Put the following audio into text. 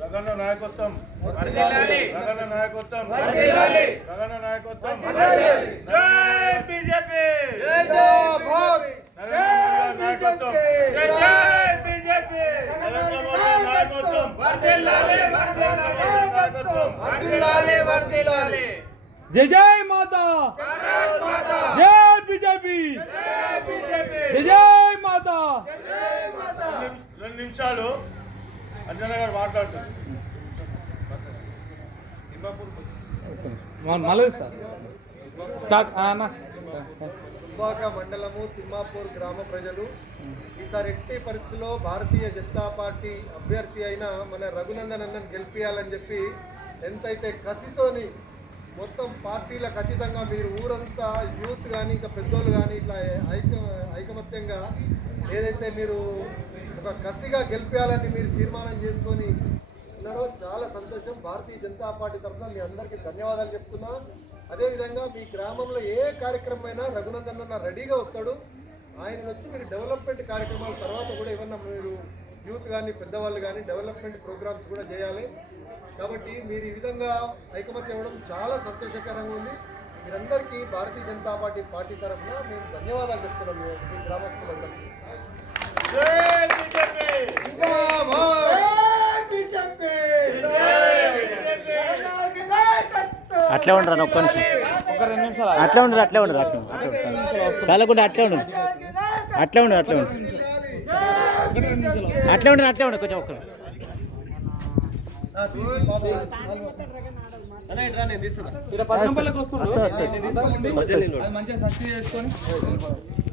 రగన్న నాయకత్వం రగన్న నాయకత్వం రగన్న నాయకత్వం జై బీజేపీ నాయకత్వం జై బీజేపీ నాయకత్వం వర్ధిల్లాలి వర్ధిల్లాలి వర్ధిల్లాలి జై జై మాతా భారత్ మాతా జై బీజేపీ జై బీజేపీ జై జై మాతా. 2 నిమిషాలు అంజన గారు మాట్లాడుతారు. మళ్ళీ సార్ స్టార్ట్ అన్న. దుబ్బాక మండలము తిమ్మాపూర్ గ్రామ ప్రజలు ఈసారి ఎట్టి పరిస్థితుల్లో భారతీయ జనతా పార్టీ అభ్యర్థి అయిన మన రఘునందన్ అన్నను గెలిపించాలని చెప్పి ఎంతైతే కసితోని మొత్తం పార్టీలకు అతీతంగా మీరు ఊరంతా యూత్ కానీ ఇంకా పెద్దోళ్ళు కానీ ఇట్లా ఐకమత్యంగా ఏదైతే మీరు ఒక కసిగా గెలిపించాలని మీరు తీర్మానం చేసుకొని ఉన్నారో చాలా సంతోషం. భారతీయ జనతా పార్టీ తరఫున మీ అందరికీ ధన్యవాదాలు చెప్తున్నా. అదేవిధంగా మీ గ్రామంలో ఏ కార్యక్రమం అయినా రఘునందన్ అన్న రెడీగా వస్తాడు. ఆయన వచ్చి మీరు డెవలప్మెంట్ కార్యక్రమాల తర్వాత కూడా ఏమన్నా మీరు యూత్ కానీ పెద్దవాళ్ళు కానీ డెవలప్మెంట్ ప్రోగ్రామ్స్ కూడా చేయాలి. కాబట్టి మీరు ఈ విధంగా ఐకమత్యం ఇవ్వడం చాలా సంతోషకరంగా ఉంది. మీరందరికీ భారతీయ జనతా పార్టీ తరఫున మేము ధన్యవాదాలు చెప్తున్నాం మీ గ్రామస్తులందరికీ. అట్లే ఉండరు ఒక్క నిమిషం, ఒక 2 నిమిషాలు అట్లే ఉండరు అట్లే ఉండరు కలకుండా అట్లే ఉండరు అట్లే ఉండరు అట్లే ఉండరు అట్లే ఉండరు అట్లే ఉండరు కొంచెం ఒక్క ఇక్కడ 10 నిమిషాలకు వస్తుండ్రు. అది మంచిగా సక్సెస్ చేసుకొని